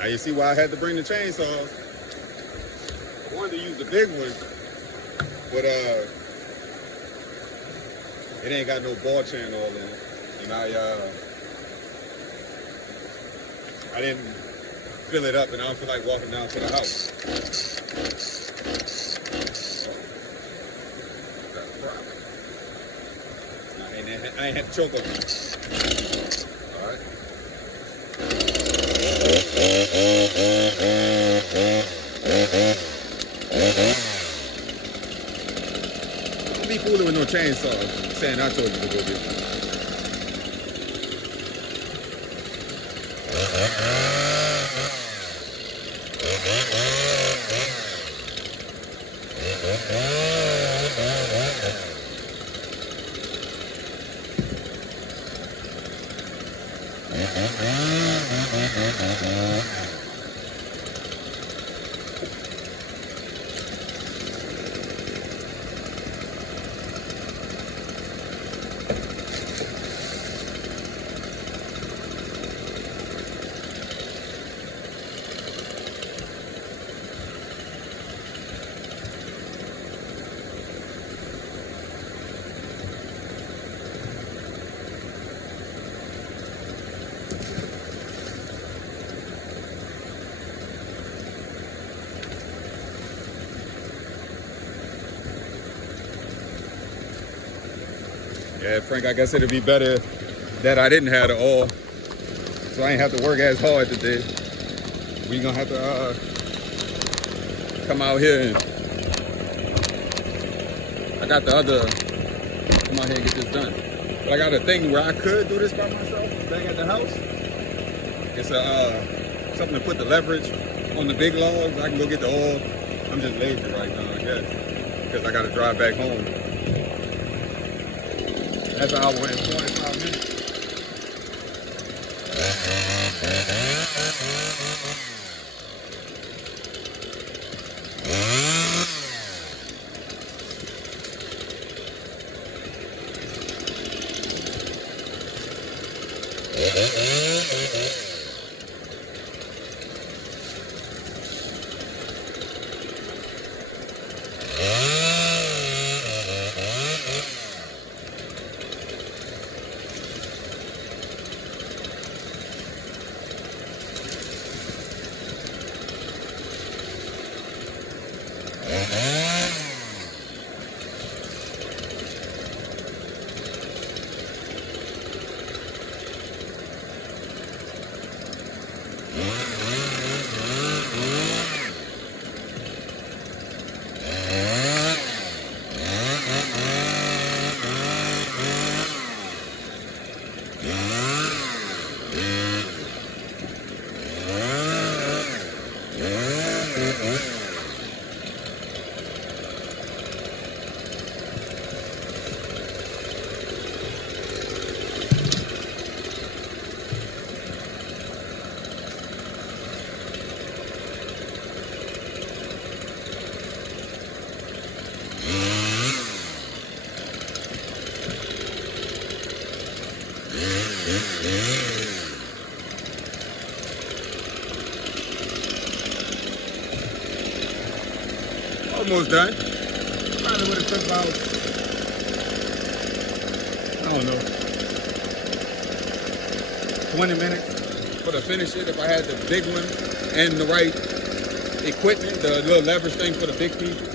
Now you see why I had to bring the chainsaw. I wanted to use the big one, but it ain't got no ball chain all in it. And I didn't fill it up, and I don't feel like walking down to the house. I ain't had to choke on it. All right. Don't be fooling with no chainsaw, saying I told you to go get it. Yeah, Frank, I guess it'd be better that I didn't have the oil, so I ain't have to work as hard today. We gonna have to come out here and I got the other, come out here and get this done. But I got a thing where I could do this by myself, thing at the house. It's something to put the leverage on the big logs. I can go get the oil. I'm just lazy right now, I guess, because I gotta drive back home. That's an hour and 45 minutes. Almost done. Probably would have took about, I don't know, 20 minutes for to finish it if I had the big one and the right equipment, the little leverage thing for the big piece.